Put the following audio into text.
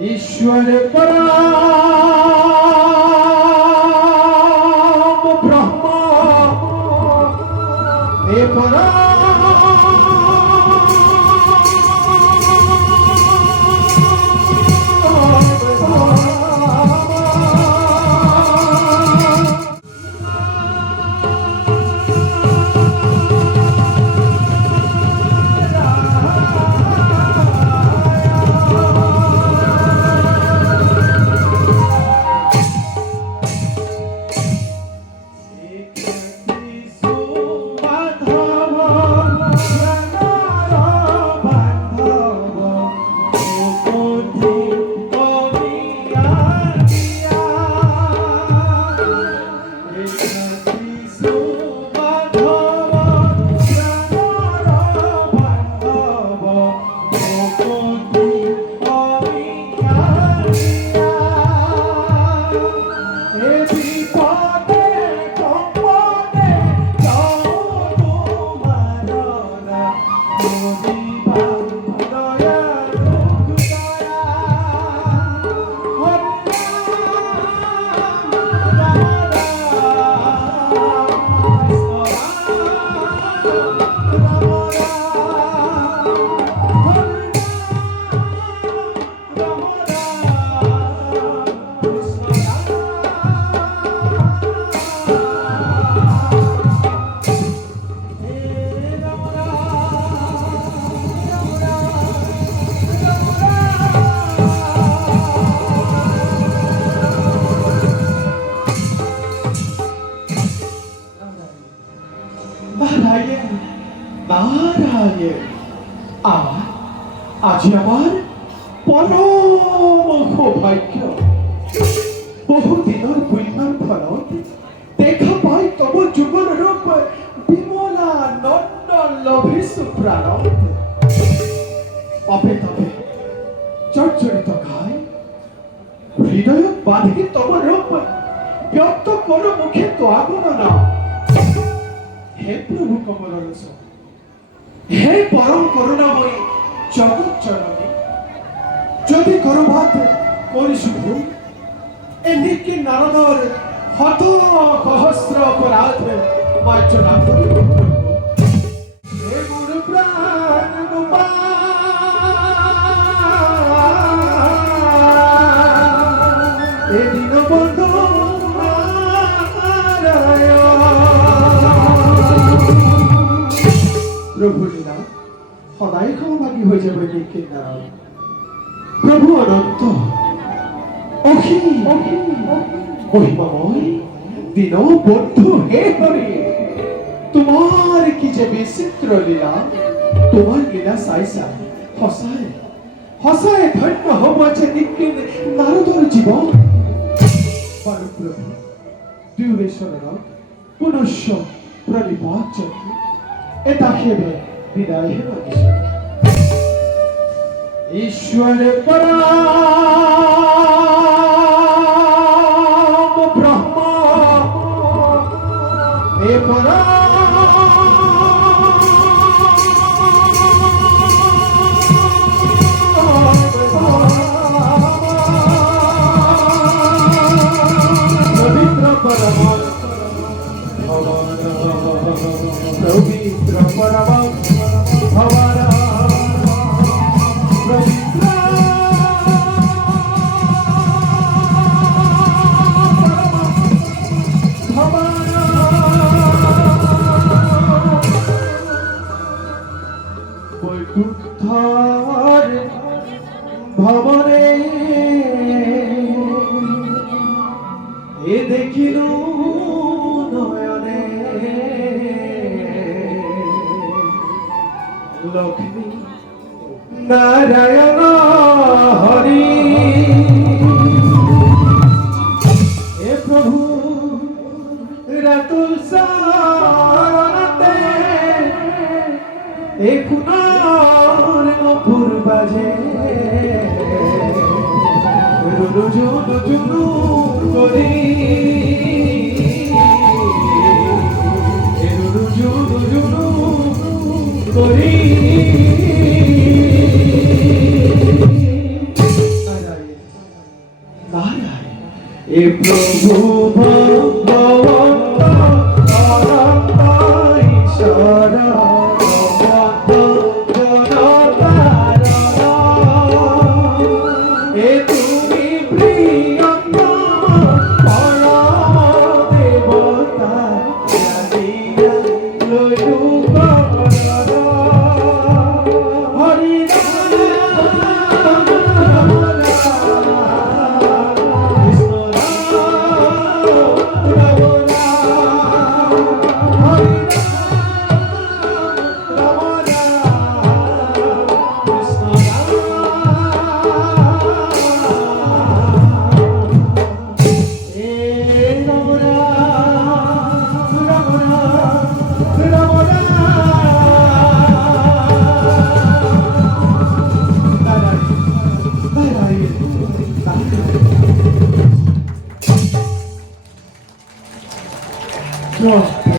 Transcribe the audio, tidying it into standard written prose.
ईश्वर परम ब्रह्म हे आज আমার পরম সৌভাগ্য বহুদিনৰ পুণ্যৰ ফলত দেখা পাই তব যুগল ৰূপ বিমলা নন্দন লভিছো প্ৰাণ অপে তবে চৰ্চৰিত গাই হৃদয়ত বাঁধি তব ৰূপ ব্যক্ত কৰো মুখে তো আগমনা হে প্রভু কমলৰ ওচৰ হে পরম করুণাময়ী জগৎ জননী যদি করবাত করিছু ভুল এদিকে নারদর হত সহস্র অপরাধ মার্জনা করিব হে গুরু প্রাণ গোপাল এ দীনবন্ধু প্রভু লীলা সদায় সহভাগী হৈ যাব নিখিল নারায়ণ প্রভু অনন্ত অসীম মহিমাময় দীন বন্ধু হে হরি তোমার কি যে বিচিত্র লীলা তোমার লীলা চাই চাই সঁচাই সঁচাই ধন্য হব যে নিখিল নারদৰ জীৱন বাৰু প্ৰভু দুয়োশ্বৰক পুনশ্চ প্ৰণিপাত জনাই এটা সেবে বিদায় হে মাগিছো ईश्वर परम ब्रह्म हे पवित्र परम पवित्र परम भवाना ভবনে এ দেখিল নয়নে লক্ষ্মী নারায়ণ হরি হে প্রভু রাতুল সারণতে এ কুনার নপুর বাজে রুনু জুনু জুনু করি রুনু জুনু জুনু করি নারায়ণ এ প্রভু ভগবন্ত অনন্ত ঈশ্বর ভগবন্ত জনতারণ এ তুমি প্রিয়তম পরম দেবতা জানিয়া লইলু করণ হরি No.